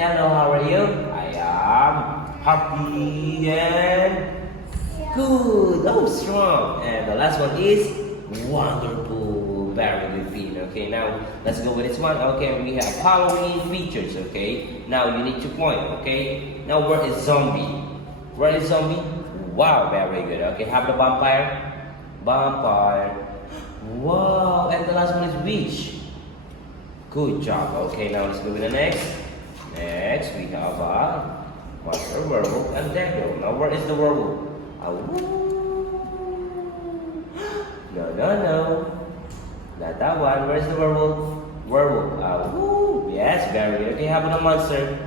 Hello, how are you? I am happy and good. Oh, strong. And the last one is wonderful. Very good feet. Okay, now let's go with this one. Okay, we have Halloween features. Okay, now you need to point. Okay, now where is zombie? Where is zombie? Wow, very good. Okay, have the vampire. Vampire. Wow, and the last one is witch. Good job. Okay, now let's go with the next. Next, we have a monster, werewolf, and devil. Now, where is the werewolf? No. Not that one. Where's the werewolf? Werewolf. Yes, very good. Okay, how about the monster?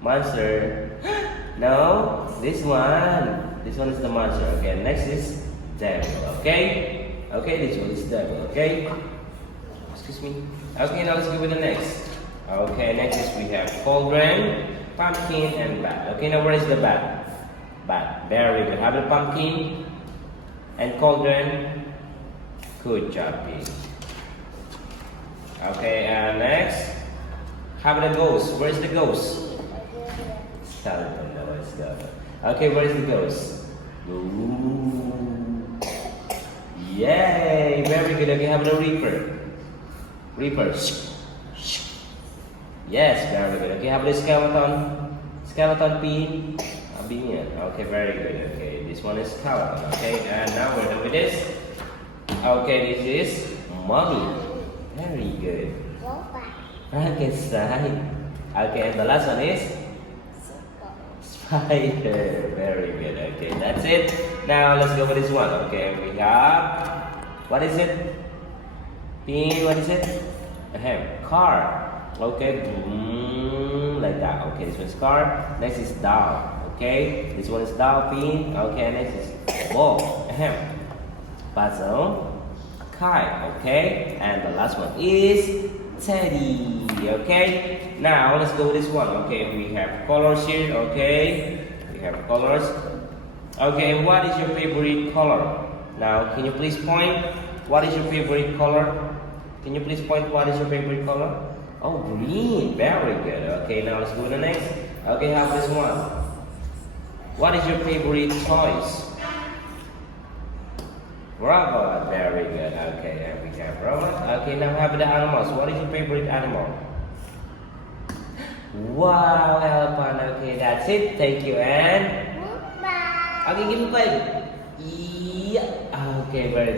Monster. No, this one. This one is the monster. Okay, next is devil. Okay? Okay, this one is devil. Okay? Excuse me. Okay, now let's go with the next. Okay, next is we have cauldron, pumpkin, and bat. Okay, now where is the bat? Bat. Very good. Have the pumpkin and cauldron. Good job, Pete. Okay, and next, have the ghost. Where is the ghost? Skeleton. No, it's skeleton. Okay, where is the ghost? Ooh. Yay! Very good. Okay, have the reaper. Reaper. Yes, very good. Okay, have the skeleton. Skeleton pin. Okay, very good. Okay, this one is skeleton. Okay, and now we're done with this. Okay, this is mummy. Very good. Frankenstein. Okay, and the last one is spider. Very good. Okay, that's it. Now let's go with this one. Okay, we have, what is it? Pin, what is it? Car. Okay, like that. Okay, this one's car. Next is doll. Okay, this one is doll pin. Okay, next is ball. Puzzle. Kite. Okay, and the last one is teddy. Okay, now let's go with this one. Okay, we have colors here. Okay, we have colors. Okay, what is your favorite color? Now, can you please point? What is your favorite color? Can you please point what is your favorite color? Oh, green. Very good. Okay, now let's go to the next. Okay, have this one. What is your favorite toys? Robot. Very good. Okay, and we have robot. Okay, now have the animals. What is your favorite animal? Wow, elephant. Okay, that's it. Thank you, and... Bye. Okay, give me 5. Yeah. Okay, very